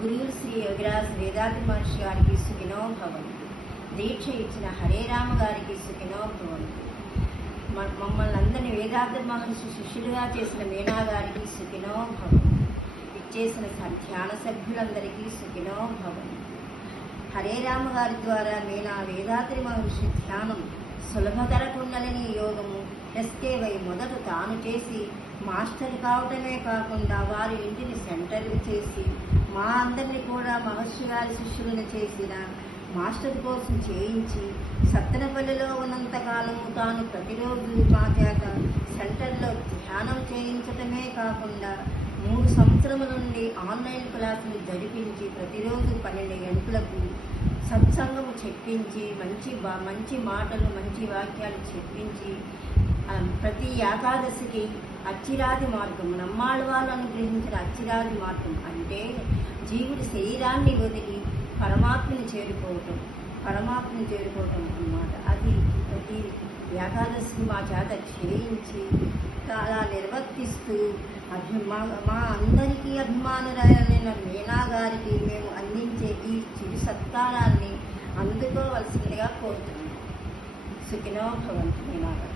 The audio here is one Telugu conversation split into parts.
గురువులు శ్రీ యోగిరాజ్ వేదాంతి మహర్షి గారికి సుఖినో భవంతు. దీక్ష ఇచ్చిన హరే రామ గారికి సుఖినో భవంతు. మమ్మల్ని అందరినీ వేదాంతి మహర్షి శిష్యులుగా చేసిన మీనా గారికి సుఖినో భవంతు. ఇచ్చేసిన ధ్యాన సభ్యులందరికీ సుఖినో భవంతు. హరే రామ గారి ద్వారా మీనా వేదాద్రి మహర్షి ధ్యానం సులభతర కుండలిని యోగము ఎస్కేవై మొదట తాను చేసి మాస్టర్ కావటమే కాకుండా వారి ఇంటిని సెంటర్ చేసి మా అందరినీ కూడా మహర్షి గారి శిష్యులను చేసిన మాస్టర్ కోసం చేయించి సత్తెనపల్లిలో ఉన్నంతకాలము తాను ప్రతిరోజు మా చేత సెంటర్లో ధ్యానం చేయించటమే కాకుండా 3 సంవత్సరముల నుండి ఆన్లైన్ క్లాసులు జరిపించి ప్రతిరోజు 12 గంటలకు సత్సంగము చెప్పించి మంచి మాటలు మంచి వాక్యాలు చెప్పించి ప్రతి ఏకాదశికి అచ్చిరాది మార్గం నమ్మాళ్ళ వాళ్ళు అనుగ్రహించిన అచ్చిరాది మార్గం అంటే జీవుడి శరీరాన్ని వదిలి పరమాత్మని చేరుకోవటం అన్నమాట. అది ప్రతి ఏకాదశి మా చేత చేయించి అలా నిర్వర్తిస్తూ మా అందరికీ అభిమానులైన మీనా గారికి మేము అందించే ఈ చిరు సత్కారాన్ని అందుకోవలసిందిగా కోరుతున్నాం. సుఖినో భవంతు మీనా గారు.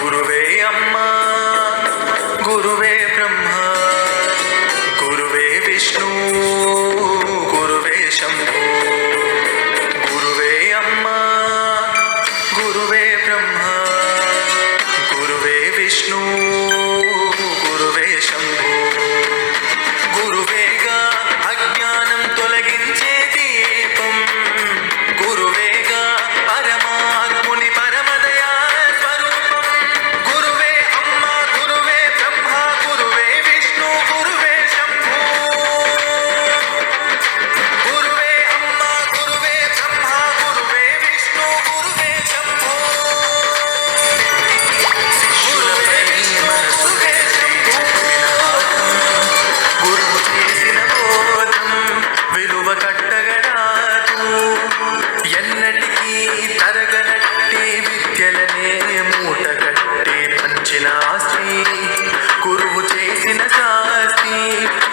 గురువే అమ్మ, గురువే బ్రహ్మ, గురువే విష్ణు, గురువే శంభో. గురువే అమ్మ, గురువే బ్రహ్మ, గురువే విష్ణు, గురువే శంభో. గురువేగా అజ్ఞానం తొలగించే దీపం, గురువేగా పరమాత్ముని పరమదయా స్వరూపం. గురువే అమ్మ, గురువే బ్రహ్మ, గురువే విష్ణు, గురువే శంభో. గురువే అమ్మ, గురువే బ్రహ్మ, గురువే విష్ణు, గురువే శంభో. గురువే విష్ణు, గురువే శంభో. గురువు చేసిన బోధం విలువ కట్టగరాదు. ఎన్నటికీ తరగనట్టి విద్యలనే మూట కట్టి పంచిన ఆస్తి, గురువు చేసిన శాస్తి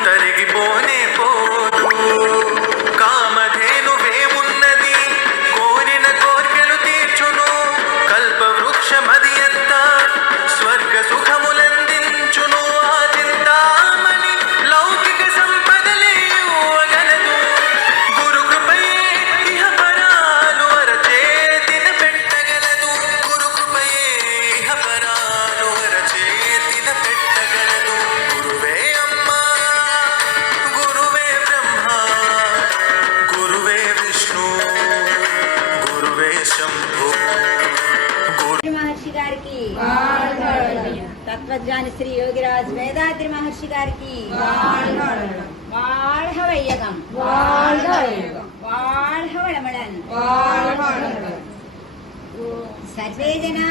తరిగిపోనే పోదు. కామధేనువేమున్నది, కోరిన కోర్కెలు తీర్చును. కల్పవృక్షమది ఎంత స్వర్గ సుఖములందించును. ఆ చింతామణి లౌకిక సంపదలేయగలదు. గురు కృపయే ఇహ పరాలు అరచేతిన పెట్టగలదు. గురు కృపయే ఇహ పరాలు అరచేతిన పెట్టగలదు. గురువే అమ్మ, గురువే బ్రహ్మ, గురువే విష్ణు, గురువే శంభో. మహర్షి గారికి తత్వజ్ఞాని శ్రీ యోగిరాజ్ వేదాద్రి మహర్షి గారికి வாழ்க வையகம், வாழ்க வளமுடன். సర్వే జనా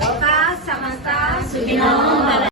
లోకా సమస్తా సుఖినో భవంతు.